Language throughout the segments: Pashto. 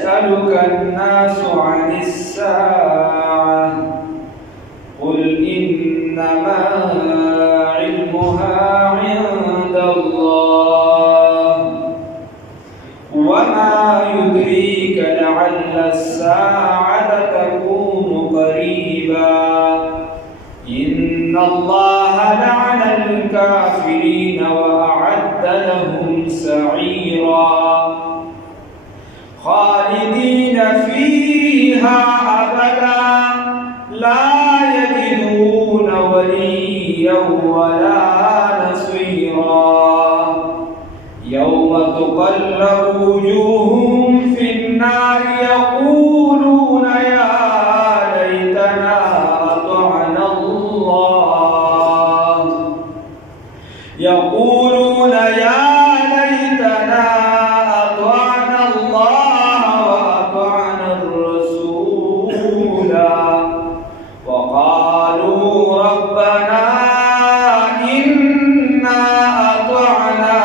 يسألك الناس عن الساعة قل إنما علمها عند الله وما يدريك لعل الساعة تكون قريبا إن الله لعن الكافرين وأعد لهم سعيرا خالدين فيها أبدا لا يجدون وليا ولا نصيرا يوم تقلب وجوههم في النار يقولون يا ليتنا أطعنا الله يقولون يا ليتنا أطعنا الله وأطعنا الرسول وقالوا ربنا إنا أطعنا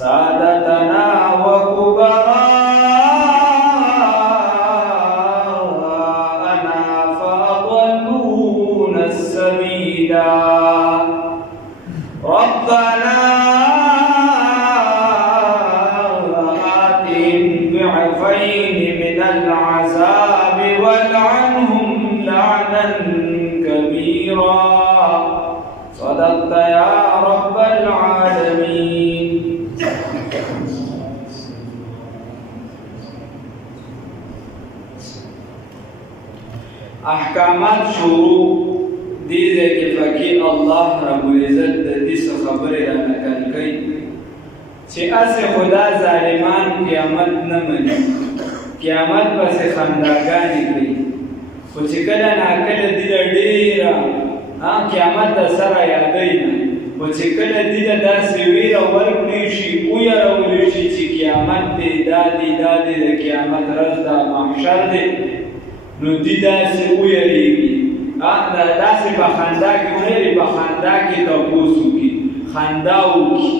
سادتنا وكبراءنا فأضلونا السبيلا ربنا آتهم ضعفين من العذاب والعنهم لعنا كبيرا صدقت يا رب العالمين. احکامات شروع دیده که فقیر الله رب العزت دیس خبر را نکل کئی چه اس خدا ظالمان قیامت نمانی قیامت پس خنداگانی کئی خو چه کلا ناکل دیده دیره قیامت دا سر یادینا خو چه کلا دیده دا سویر ورکنیشی اویرولیشی چه قیامت دی دادی دا قیامت رز دا محشر دی نو دی داسې ویریږي داسې په خندا کې ونیري په خندا کې تپوس وکړي خندا وکړي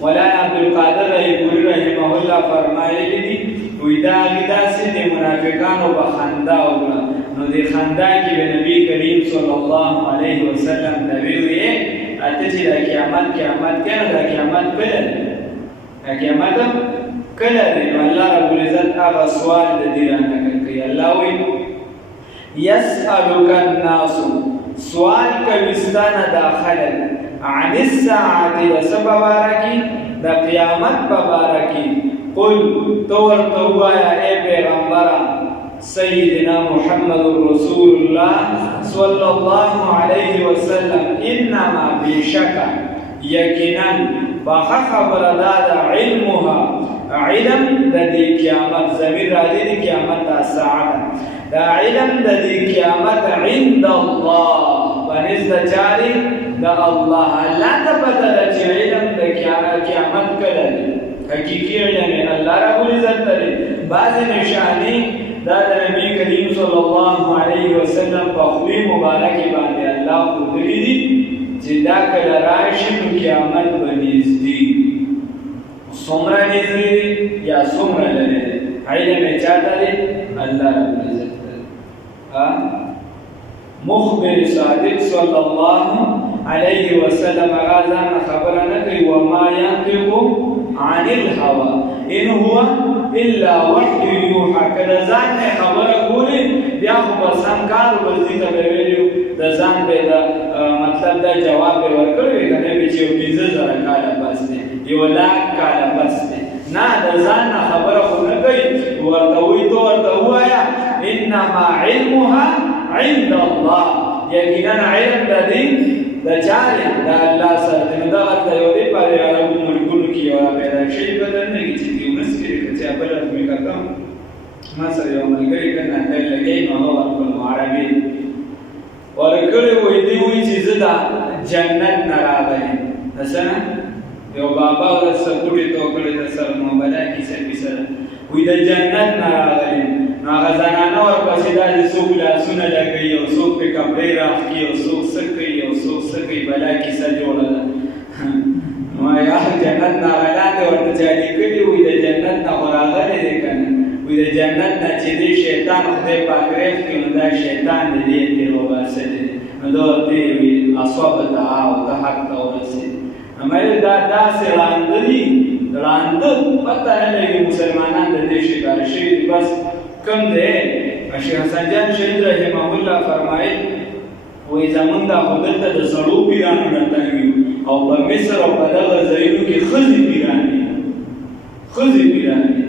مولانا عبدالقادر ایپوري رحمه الله فرمایلی دي وایي دا هغې داسې د منافقانو په خندا وکړه نو د خندا کې به نبي کریم صلی الله علیه وسلم ته ویې ته چې دا قیامت کې نو دا قیامت کله دی دا قیامت کله دی نو الله رب العزت هغه سوال د دې رانقل کوي الله وایي يسألك الناس سوال کوستانه داخله عن الساعة سببارکی دا قیامت ببارکی قل تور توایا اے پیغمبر سیدنا محمد رسول الله صلی الله علیه وسلم انما بشک یقینا باخ خبر داد علمها علم د دې قیامت زمیر راځي د قیامت د ساعت دا علم د دې قیامت عند الله ونزد جاری د الله لا تبدل چې علم د قیامت کله حقیقي علم الله رب العزت لري بعض نشانی دا د نبی کریم صلی الله علیه وسلم په خلی مبارک باندې الله خودلی دي چې دا کله راشي نو قیامت به نږدې څومره نږدې یا څومره لري علم یې چاته دی الله رب العزت مخبر صادق صلی الله علیه وسلم غازان خبر نکي وما ينطق عن الهوى ان هو الا وحي يوحى کله ځان نه خبره کولی بیا خو بسم کار ورځي ته ویلو د ځان به دا مطلب دا جواب ورکړي کنه چې یو 20000 کال پس دی یو لاک کال پس دی نه د ځان نه خبره خو نه کوي ورته وایا انما علمها عند الله یقینا علم د دې د چارې د الله سره نو دا د یو دی په عربو ملکونو کې یو پیدا شي بدل نه کیږي چې یو مسکري چې بل مې کتم ما سره یو ملګری کنه ته لګي نو هغه ورکول عربي ورکړې وې دی وې چې زدا جنت نه راغلي مثلا یو بابا ول سپورټي توکړې د سر موبایل کې سره وې د جنت نه راغلي هغه زنانه ورپسې د څوک لاسونه لګي او څوک په کپړې راخي او څوک سکي او څوک څه کوي بلا کیسه جوړه ده ما یا جنت نه غلاندې ورته چا لیکلي وي د جنت نه خو راغلی دی که نه وي د جنت نه چې دی شیطان خدای پاک ریخ کړي نو دا شیطان د دې تېر وباسلی دی نو دا ورته وي اصابته او ته حق ته ورسېدې همایل دا داسې ړانده دي ړانده پته نه لګي مسلمانان د دې شکار شوي دي بس کوم دی شیخ حسن جان شهید رحمه الله فرمایل وایي زمونږ دا خو دلته د سړو پیرانو نه تنګ یو او په مصر او په دغه ځایونو کې ښځې پیران دي ښځې پیران دي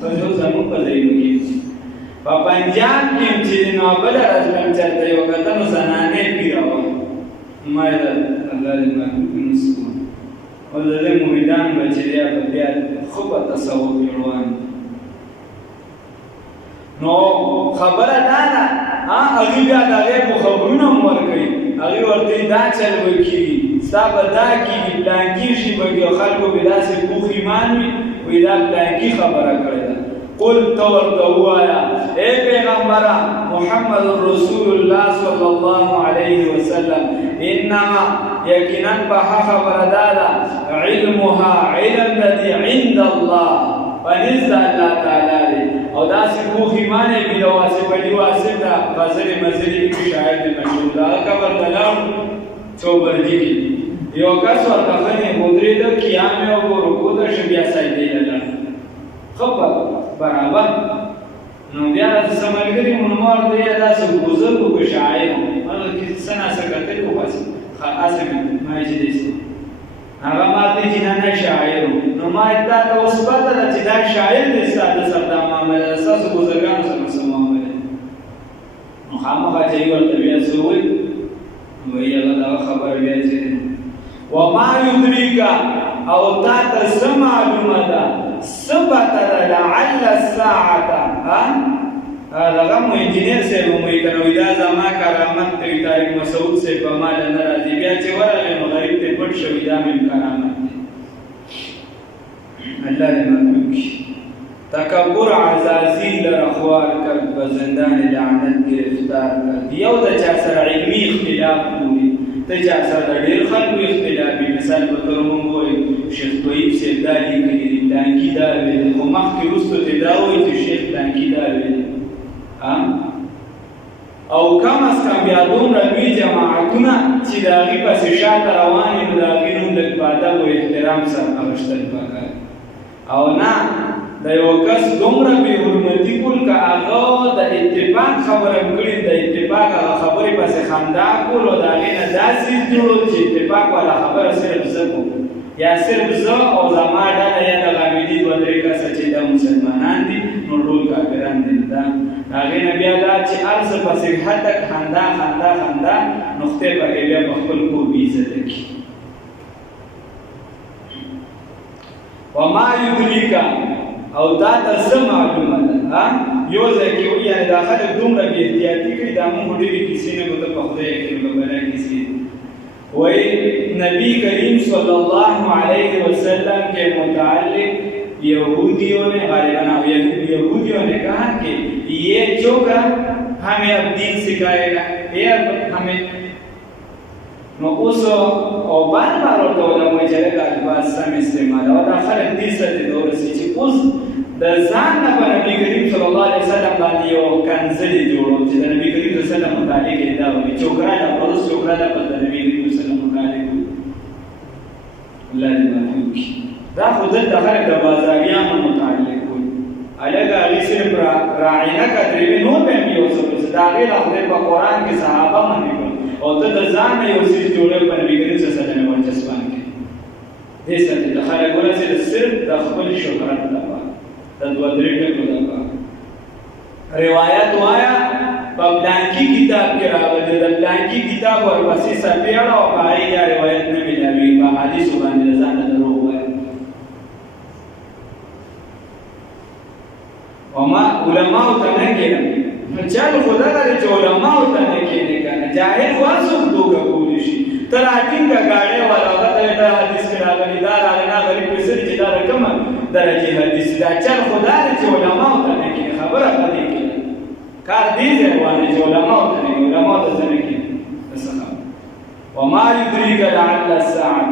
ښځو زمونږ په ځایونو کې په پنجاب کې هم چې نو بله ورځ مې هم چېرته یو کته نو زنانې پیره وه ما یې الله دې محفوظ نسکون او د دې مریدان به چې دی به بیا ښه په تصوف کې روان نو خبره دا ده هغوی بیا د هغې په خبرونه هم ورکوي هغوی ورته دا چل به کېږي ستا به دا کېږي پلانکي شي به خلکو به داسې پوخ ایمان وي وایي دا پلانکي خبره کړې ده قل ته ورته ووایه ای پیغمبره محمد رسول الله صلی الله علیه وسلم انما یقینا په خبره دا ده علمها علم د دې عند الله پنځ د الله تعالی دی او داسې پوخ ایمان یې بي د واصف علي واصف ده غزل مزلي کې شاعر دی مشهور ده هغه قبر ته لاړ چوبردي کې یو کس ورته ښه ودرېده قیام یې وکړو رکوع ته شو بیا سجدې ته لاړ ښه برابر نو بیا راته څه ملګري وو نو ما ورته ویل داسې بزرګ وو که شاعر وو هغه کې څه ناڅه کتل وو بس هسې مې ما یې چې داسې هغه ما ته چې نه شاعر وو نو ما یې تا ته اوس پته ده چې دا شاعر دی ستا د سره دا معامله ده ستاسو بزرګانو سره څه معامله نو خامخا چې یې ورته بیا څه ووایي وایي هغه دغه خبره بیا چې وما یدریک او تا ته څه معلومه ده څه پته ده لعل الساعة دغه مو انجینر صاحب مو یې که نه وایي دا زما کرامت ته وي طارق مسعود صاحب په ما له نه راځي بیا چې ورغی نو غریب ته پټ شوي دا مې کرامت دی الله دې محفوظ کړي تکبر عزازیل را خوار کرد به زندان لعنت گرفتار کرد یو د چا سره علمي اختلاف بولي ته چا سره د ډېر خلکو اختلاف وي مثال په توګه موږ وایو شیخ طیب صاحب دا لیکلي دي پلانکي دا ویلي خو مخکې وروسته ترې دا وایي چې شیخ پلانکي دا ویلي او کم از کم بیا دومره لوی جماعتونه چې د هغې پسې شاته روان وي نو د هغې نوم لږ په ادب او احترام سره اخیستل پکار او نه د یو کس دومره بې حرمتي کول که هغه د اتفاق خبره هم کړي د اتفاق هغه خبرې پسې خندا کول او د هغې نه داسې جوړول چې اتفاق والا خبره صرف زه کوم یا صرف زه او زما ډله یا د غامدي دوه درې کسه چې دا مسلمانان دي نو ټول کافران دي دا هغې نه بیا دا چې هر څه پسې هتک خندا خندا خندا نو خدای پکې بیا په خپل کور بې عزته کړي وما یدریک او دا ته څه معلومه ده یو ځای کې وایي یعنې دا خلک دومره بې احتیاطي کړي دا موږ خو ډېرې کیسې نه به ته په خدای کړي به بله کیسې وایي نبی کریم صلی الله علیه وسلم کے متعلق یہودیوں نے غالباً یہودیوں نے کہا کہ یہ چوکا ہمیں اب دین سکھائے گا یہ اب ہمیں نو اوس او بار بار ورته علماء چې لږ الفاظ سم استعمال او دا خلک دې سطحې ته ورسېږي چې اوس د ځان نه په نبي کریم صلی الله علیه وسلم باندې یو کنځلې جوړو چې د نبي کریم صلی الله علیه وسلم متعلق یې دا وایي چوکره ده پروس چوکره ده په د نبي کریم صلی الله علیه وسلم متعلق الله دې محفوظ کړي دا خو دلته خلک د بازاریانو متعلق وایي هلکه هغې صرف راعینه کترې وي نور به هم یو څه د هغې نه خدای په قرآن کې صحابه منې کړل او ته د ځان نه یو څیز جوړوې په نبي کریم صلی الله علیه وسلم ورجسپان کړي دې سره د خلک ورسېده صرف د خپل شهرت لپاره د دوه درې ټکو لپاره روایت وایه په پلانکي کتاب کې راغلی د پلانکي کتاب ورپسې صفحې اړه او په هغې یا روایت نه میلاوي په حدیثو باندې د ځان نه دروغ وایه وما علماو ته نه کېږم نو چل خو دغه دی چې علماو ته نه کېږي که نه جاهل خو هر څوک دوکه کولی شي ته راټینګه ګاډۍ والا هغه ته دا حدیث کې راغلي دا راغلی نه غریب پیسې دي چې دا د کومه درجې حدیث دا چل خو دا دی چې علماو ته نه کېږي خبره په دې کې کار دې ځای باندې چې علماو ته نه کېږي علماو ته څه نه کېږي څه خبره وما يدريك لعل الساعة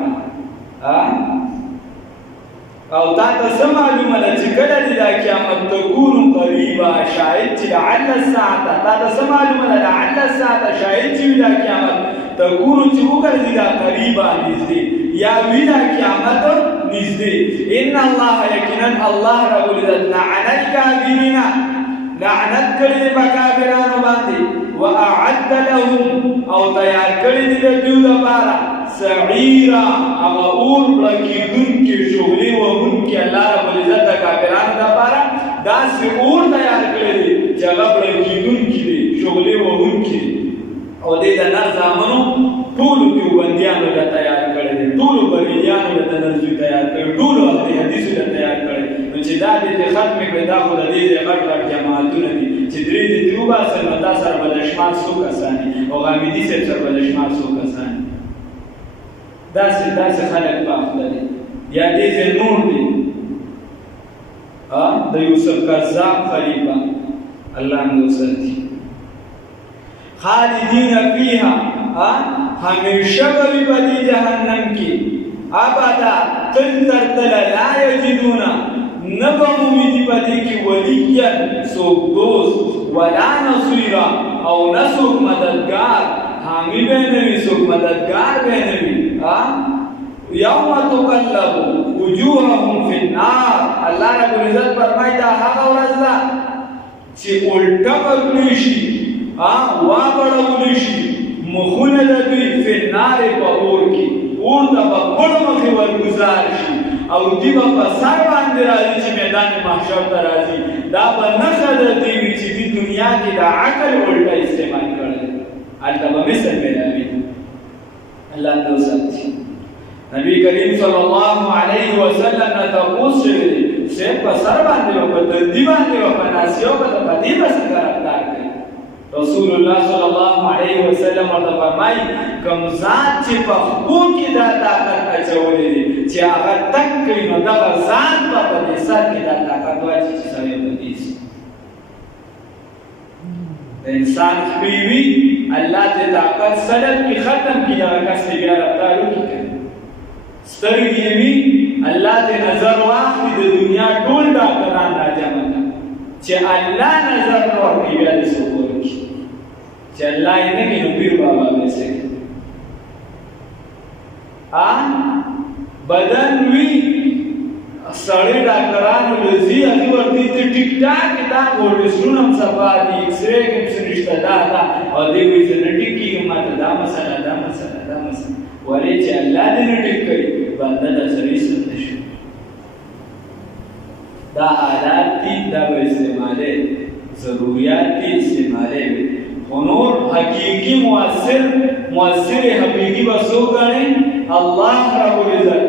او تا ته څه معلومه ده چې کله دې دا قیامت تکون قریبا شاید چې لعل الساعة تا ته څه معلومه ده لعل الساعة شاید چې دا قیامت تکون چې وګرځي دا قریبا نږدې یا وی دا قیامت نږدې ان الله یقینا الله رب العزت لعن الكافرین لعنت کړي دې په کافرانو باندې واعد لهم او تیار کړي دې دوی لپاره سعیرا هغه اور لکېدونکي شغلې وهونکي الله رب العزت د کافرانو لپاره داسې اور تیار کړي دي چې هغه لکېدونکي دي شغلې وهونکي او دې د نر زامنو ټولو دیوبندیانو ته تیار کړي دي ټولو بریلیانو ته نرجو تیار کړي ټولو اهل حدیثو ته تیار کړي نو چې دا دې ختم کړي دا خو د دې غټ غټ جماعتونه دي چې درې دې دیوبا سره متا سره بلشمار څو کسانی او غامیدي سره بلشمار څو کسانی داسې خلک باخته دي یا دې نور دي د یوسف کذاب خلیفہ الله نو ساتي خالدین فیها ہمیشہ بھی بدی جہنم کی ابدا تل ترتل لا یجدونا نبمومی دی بدی کی ولیا سوک دوست ولا نصیرا او نسوک مددگار حامی بینوی سوک مددگار بینوی یوم تقلب وجوههم فی النار اللہ رب العزت فرمائی دا حقا ورزا چی الٹا بگلیشی وابڑولیشی مخونه د دوی فی النار په اور کې اور ته په پړ مخې ورګزار شي او دوی به په سر باندې راځي چې میدان محشر ته راځي دا به نښه د دوی وي چې دې دنیا کې د عقل الټا استعمال کړی هلته به مثل میلاوي الله دې وساتي نبی کریم صلی الله علیه وسلم نه تپوس شوی دی صرف په سر باندې به په تندي باندې به په ناسیو به د پدې به څنګه رفتار کوي رسول الله صلی الله علیه وسلم ورته فرمایي کوم ذات چې په خپو کې دا طاقت اچولی دی چې هغه تک کوي نو دغه ذات به په دې سر کې دا طاقت واچي چې سړی بدې شي د انسان خپې وي الله دې طاقت سلب کړي ختم کړي هغه کس چې بیا رفتار وکړي سترګې وي الله دې نظر واخلي د دنیا ټول ډاکټران راجمع کړي چې الله نظر نه ورکړي بیا دې څوک ورکړي چې الله یې نه کړي نو پیر بابا به څه کوي بدن وي سړی ډاکټرانو له ځي هغې ورته ته ټیک ټاک کې دا ګورډسټرون هم صفا دي ایکس رې کې هم څه نشته دا او دی وایي زه نه ټیک کېږم ماته دا مسله ولې چې الله دې نه ټیک کړي بنده د سړي څه نه شي دا حالات دي دا به استعمالې ضروریات دي استعمالې خو نور حقیقي مؤثر حقیقي به څوک ګڼي الله رب العزت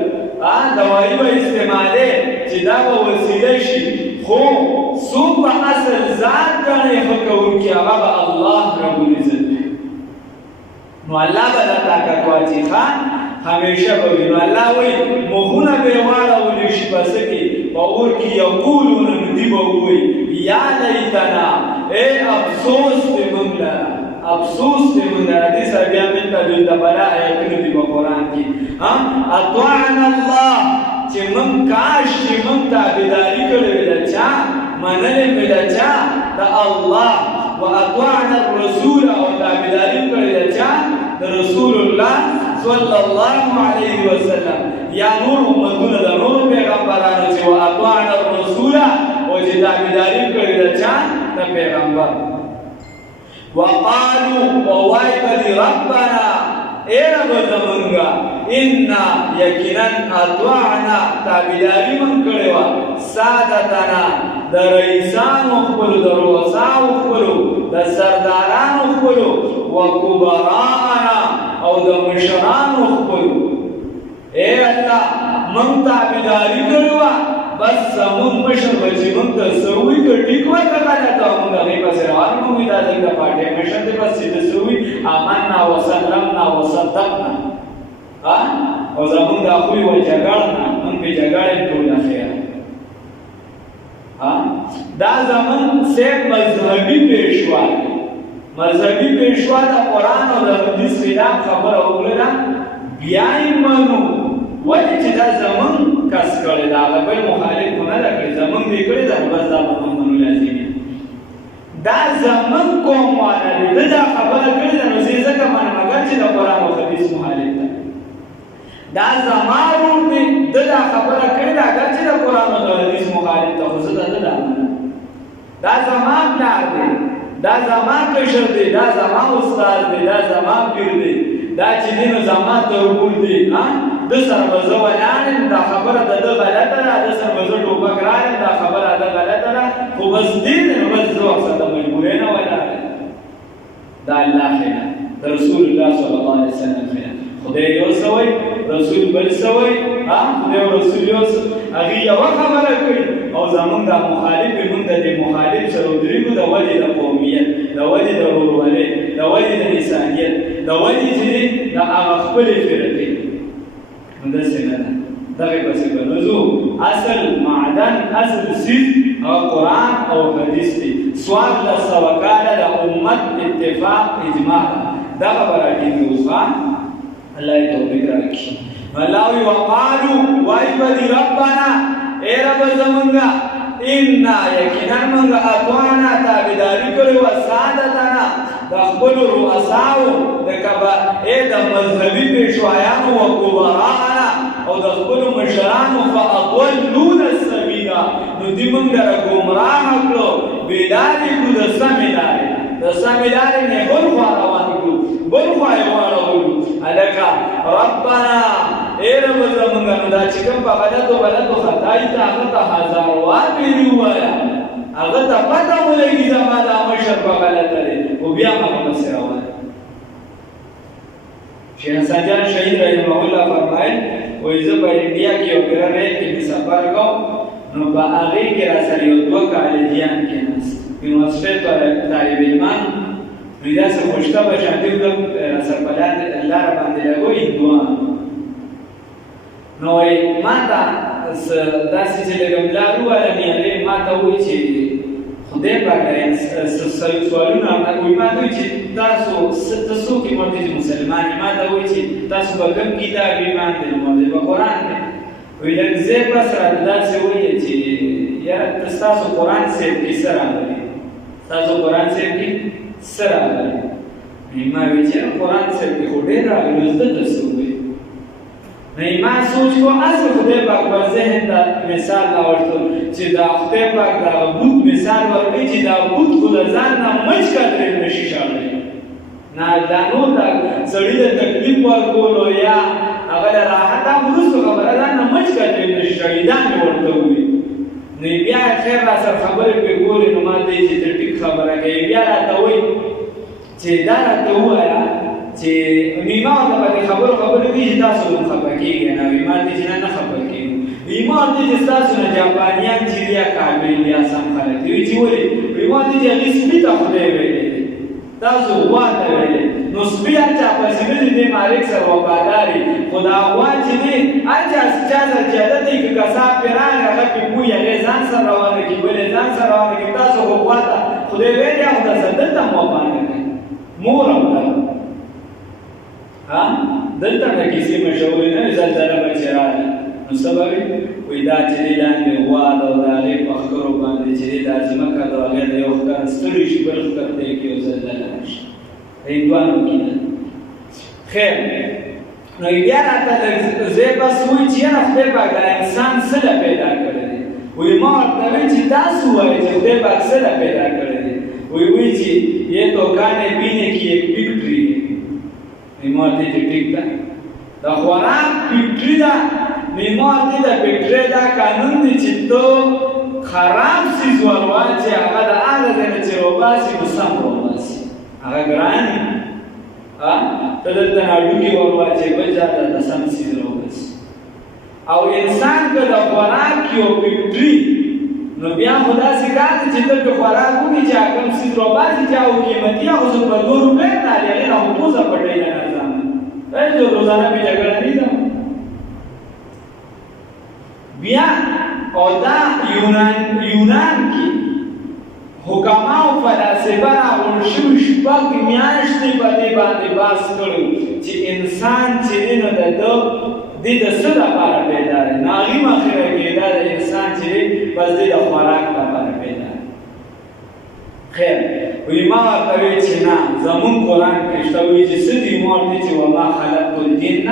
دوايي به استعمالې چې دا به وسیله شي خو څوک به اصل ذات ګڼي ښه کوونکي هغه به الله رب العزت نو الله به دا طاقت واچي همیشه به وي نو الله وایي مخونه به یې واړولی شي په څه کې په اور کې یقولون نو دوی به ووایي یا لیتنا ای افسوس دې موږ لره افسوس دې موږ لره دې سره بیا ملته دلته بلا ایتونه دي په قرآن کې اطعنا الله چې موږ کاش چې موږ تابعداري کړې وې د چا منلې وې د چا د الله واطعنا الرسول او تابعداري کړې د چا د رسول الله صلی الله علیه وسلم یا نور امتونه د نور پیغمبرانو چې واطعنا الرسول او چې تابعداري کړې د چا د پیغمبر وقالوا ووایي ربنا اے رب زمونږه انا یقینا اطعنا تابعداري موږ کړې وه سادتنا د رئیسانو خپلو د رؤساو خپلو د سردارانو خپلو وکبراءنا او د مشرانو خپلو اے الله موږ تابعداري کړې وه بس زموږ مشر به چې موږ ته څه ووایي که ټیک وایي که غلط او موږ هغې پسې روان به وي دا زموږ د پارټۍ مشر دی بس چې ده څه ووایي آمنا وسلمنا وصدقنا او زموږ دا خوی و جګړنا موږ پې جګړې ټول اخیره دا زموږ صرف مذهبي پیشوا دی مذهبي پیشوا د قرآن او د حدیث خلاف خبره وکړه بیا یې منو ولې چې دا زمون کس کړی دا بل مخالف نه ده کړی زمون دې کړی دا بس دا منو لازمي دا زمون کوم والا دې دا خبره کړی نو زه ځکه منم اگر چې د قرآن او حدیث مخالف ده دا زمارو دې دا خبره کړی دا اگر چې د قرآن او حدیث مخالف ده خو زه دا منم دا زمان پلار دی دا زمان کشر دی دا زمان استاد دی دا زمان پیر دی دا چې دینو زمان تربول دی د سره به زه ولاړم دا خبره د ده غلطه ده د سره به زه ټوپک رایم دا خبره د غلطه ده خو بس دې دی نو بس زه ورسره مجبورۍ نه ولاړم دا الله خیال د رسول الله صلی الله علیه وسلم خیال خدای یو څه وایي رسول بل څه وایي خدای او رسول یو څه هغې یوه خبره کوي او زمونږ دا مخالف مونږ د دې مخالف سره ودرېږو د ولې د قومیت د ولې د ورورولۍ د ولې د انسانیت د ولې چې د هغه خپلې فرقې نو داسې نه ده دغې پسې به نه ځو اصل معدن اصل څیز هغه قرآن او حدیث دی څوارلس سوه کاله د امت اتفاق اجماع دغه به راټینګ اوس الله یې توفیق راکړي الله وی وقالو وای به دي ربنا اے رب زمونږه انا یقینا موږ اطعنا تابعداري کړې وه سادتنا د خپلو رؤساو د مذهبي پیشوایانو و کبراءنا او د خپلو مشرانو فاضلونا السبیلا نو دوی موږ لره ګمراه کړو بېلارې کړو د سمې لارې د سمې لارې نه بل خوا روان کړو بل خوا یې واړولو هلکه ربنا اے رب زمونږ نو دا چې کوم په غلطو خطایي ته هغه ته هزاروار ویلي ووایه هغه ته پته ولګي زما دا مشر په غلطه دی خو بیا هغه پسې روان شیخ حسن جان شهید رحمه الله فرمایل وایي زه په انډیا کې یو پیره ریل کې مې سفر کوم نو په هغې کې راسره یو 2 کالجیان کېناست یونیورسټۍ طالب علمان نو یې داسې خوشطبع شانتي وکړم راسره په لاره باندې لګو هندوان نو وایي ما ته داسې چې لږ ملا وویله نو هغې ما ته وایي چې خدای پاک سوالونه وایي ما ته وایي چې تاسو ته څوک یې ورته چې مسلمان یې ما ته وایي چې تاسو به کوم کتاب ایمان دی نو ما به قرآن دی وایي لږ ځای پس راته داسې وایي چې یاره ته ستاسو قرآن صاحب کې څه راغلي ستاسو قرآن صاحب کې څه راغلي ما وایي چې قرآن صاحب کې خو ډېر راغلي اوس دلته څه وایي نو ما سوچ کو اصل خدای پاک پر ذهن ته مثال راوړتو چې دا خدای پاک دا بوت مثال ورکړي چې دا بوت خو د ځان نه مچ کړی نشي شاړلی نه دا نور دا سړي ته تکلیف ورکولو یا هغه د راحت وروسته خبره ځان نه مچ کړی نشي شاړلی دا مې ورته وویل نو بیا خیر را سره خبرې پرې کولې نو ما ته چې ته ټیک خبره کوې بیا راته وایي چې دا راته ووایه چې ما ورته باندې خبرې کوي چې تاسو هم خفه کېږئ نه وایي ما ته چې نه خفه کېږو وایي ما ورته چې ستاسو نه جاپانیان چې دي یا کابل یا سم خلک دي وایي چې ولې وایي ما ته چې هغې سپي ته خدای ویلی دی تاسو غوا ته ویلی نو سپي هر چا پسې نه دي دې مالک سره وفادار وي خو دا غوا چې دی هر چا سره چې عادت وي که کساب پرې راغی هغه پرې بوی هغې ځان سره روانه کړي بلې ځان سره روانه کړي تاسو خو غوا ته خدای ویلی او داسې دلته هم وفانه کوي مور هم ده دلته د کیسې مشهورې نه زلزله به چې راغله نو څه به وي وایي دا چې دی لاندې غوا ده او د هغې په ښکرو باندې چې دی دا ځمکه ده او هغې د یو ښکر ستړي شي بل ښکر ته یې کړي او زلزله راشي د هندوانو کینه خیر نو بیا راته لږ ځای بس وایي چې یاره خدای پاک دا انسان څه له پیدا کړی دی وایي ما ورته وایي چې تاسو وایئ چې خدای پاک څه له پیدا کړی دی وایي چې یہ تو کانے پینے کی ایک فیکٹری ہے نیماتی چې ټیک ده د خوراک فیکټري ده نیماتی د فیکټرۍ دا قانون دی چې ته خراب څیز ورواچې هغه د هغه ځای نه چې وباسي نو سم وباسي هغه ګران وي ته دلته هډوکي ورواچې بل چا درته سم څیز راوباسي او انسان که د خوراک یو فیکټري نو بیا خو داسې کار دی چې ته پرې خوراک وکړي چې هغه کوم څیز راوباسي چې هغه قیمتي هغه خو په 2 روپۍ نه هلي هغې نه خو پوزه پټوي نه جو روزانہ بھی جھگڑا نہیں تھا بیا او دا یونان کی حکما او فلاسفه راغونډ شوي شپږ میاشتې په دې باندې بحث کړی چې انسان چې دی نو د ده د څه لپاره پیدا دی نو هغې مخکې کېده د انسان چې دی بس د خوراک لپاره پیدا دی خیر وی ما ورته وی چې نه زمونږ قرآن کې شته وایي چې څه دي ما ورته چې وما خلقت الجن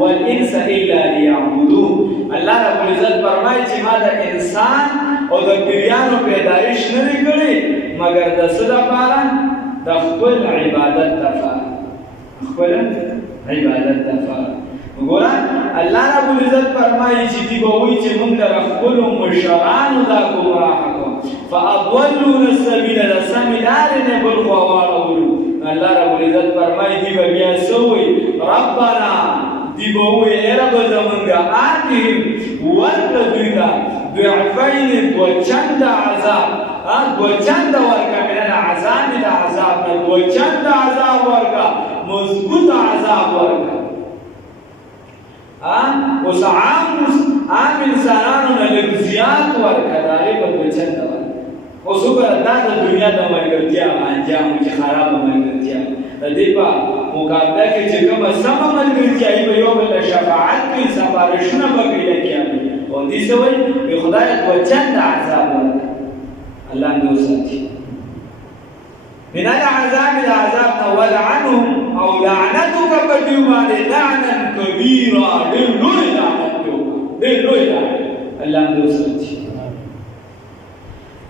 والانس الا لیعبدون الله رب العزت فرمایي چې ما د انسان او د پیریانو پیدایش نه دی کړی مګر د څه لپاره د خپل عبادت لپاره خپل عبادت لپاره وګوره الله رب العزت فرمایي چې دوی به وایي چې موږ د خپلو مشرانو دا ګمراه کړو فاضلونا السبیل د سمې لارې نه بل خوا واړولو الله رب العزت فرمایي دوی به بیا څه وایي ربنا دوی به وایي ای رب زمونږه آتهم ورکړه دوی ته ضعفین دوه چنده عذاب دوه چنده ورکړه من العذاب د عذاب نه دوه چنده عذاب ورکړه مضبوط عذاب ورکړه اوس عام انسانانو نه لږ زیات ورکړه د هغې په دوه چنده ورکړه اوس وګوره دا د دنیا د ملګرتیا انجام و چې خرابه ملګرتیا د دې په مقابله کې چې کومه سمه ملګرتیا وي به یو بل ته شفاعت کوي سفارشونه به کوي لګیاوي او دې څه وایي وایي خدایه دوه چنده عذاب ورکړه الله دې وساتي من العذاب العذاب ولعنهم او لعنتك بديوان لعنا كبيرا للوي لعنت للوي لعنت الله دې وساتي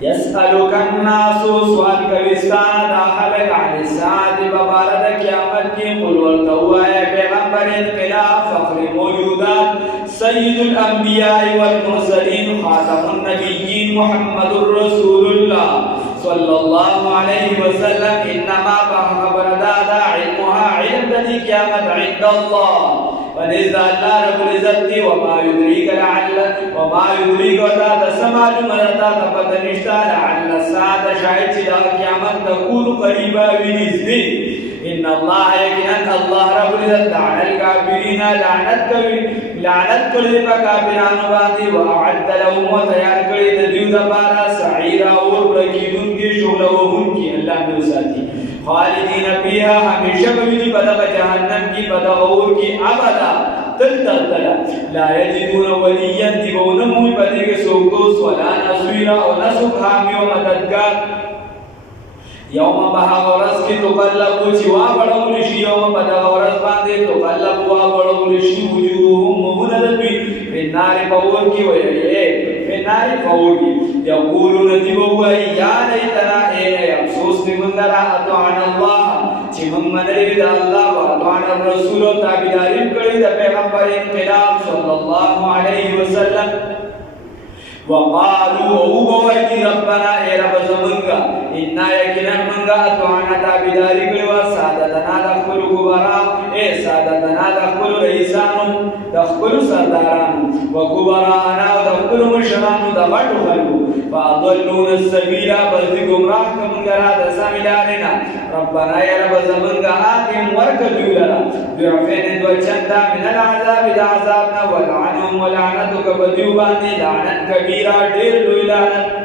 يسألك الناس سؤال کويستان دا خلق عن الساعة ببارد قیامت کی قل ورتوایا پیغمبر انقلاب فخر موجودات سید الانبیاء والمرسلین خاتم النبیین محمد رسول الله صلی الله علیه وسلم انما خبر دادا علمها علم دی قیامت عند الله ونزد الله رب العزت دی وما يدريك لعل وما يدريك ودا تسمع مرتا تپدنشتا لعل الساعه شاید چې دا قیامت تکون قریبا ونزدي ان الله يكن الله رب العزت لعن الكافرين لعنت کړي په کافرانو باندې واعد لهم وتيار کړي د دوی لپاره سعيرا اور رکیدونکي شغلوونکي الله دې ساتي خالدین فیها ہمیشہ بھی بدغ جہنم کی بدغ اور کی ابدا تل لا یجدون ولیا دیبون موی بدے کے سوکوس ولا نصیرا و نسوک حامی و مددگار یوم بہا ورس کی تقلب چوا بڑا لشی یوم بدغ ورس باندے تقلب وا بڑا لشی وجوہم مهندبی فی النار فور کی ویئے فی النار فور کی یقولون دیبو یا لیتنا اے افسوس من لرا اطعنا الله چې موږ منلې د الله او اطعنا الرسول او تابعداري کړې د پیغمبر انقلاب صلی الله علیه وسلم وقالوا وبوئ ربنا اے رب زمونږه ان یقینا موږ اطعنا تابعداري کړې و سادتنا د خپل کبرا اے سادتنا د خپل رئیسانو د خپل سردارانو وکبرانا د خپل مشرانو د غټو خلکو فاضلون السبيل بل گمراه کومګرا د سامیلارینا ربنا یا رب زمونږه حاکم ورکړو ضعفین دو چندا من العذاب العذابنا ولعنهم ولعنتك بدیو باندې لعنت کبیره ډیر لوی لعنت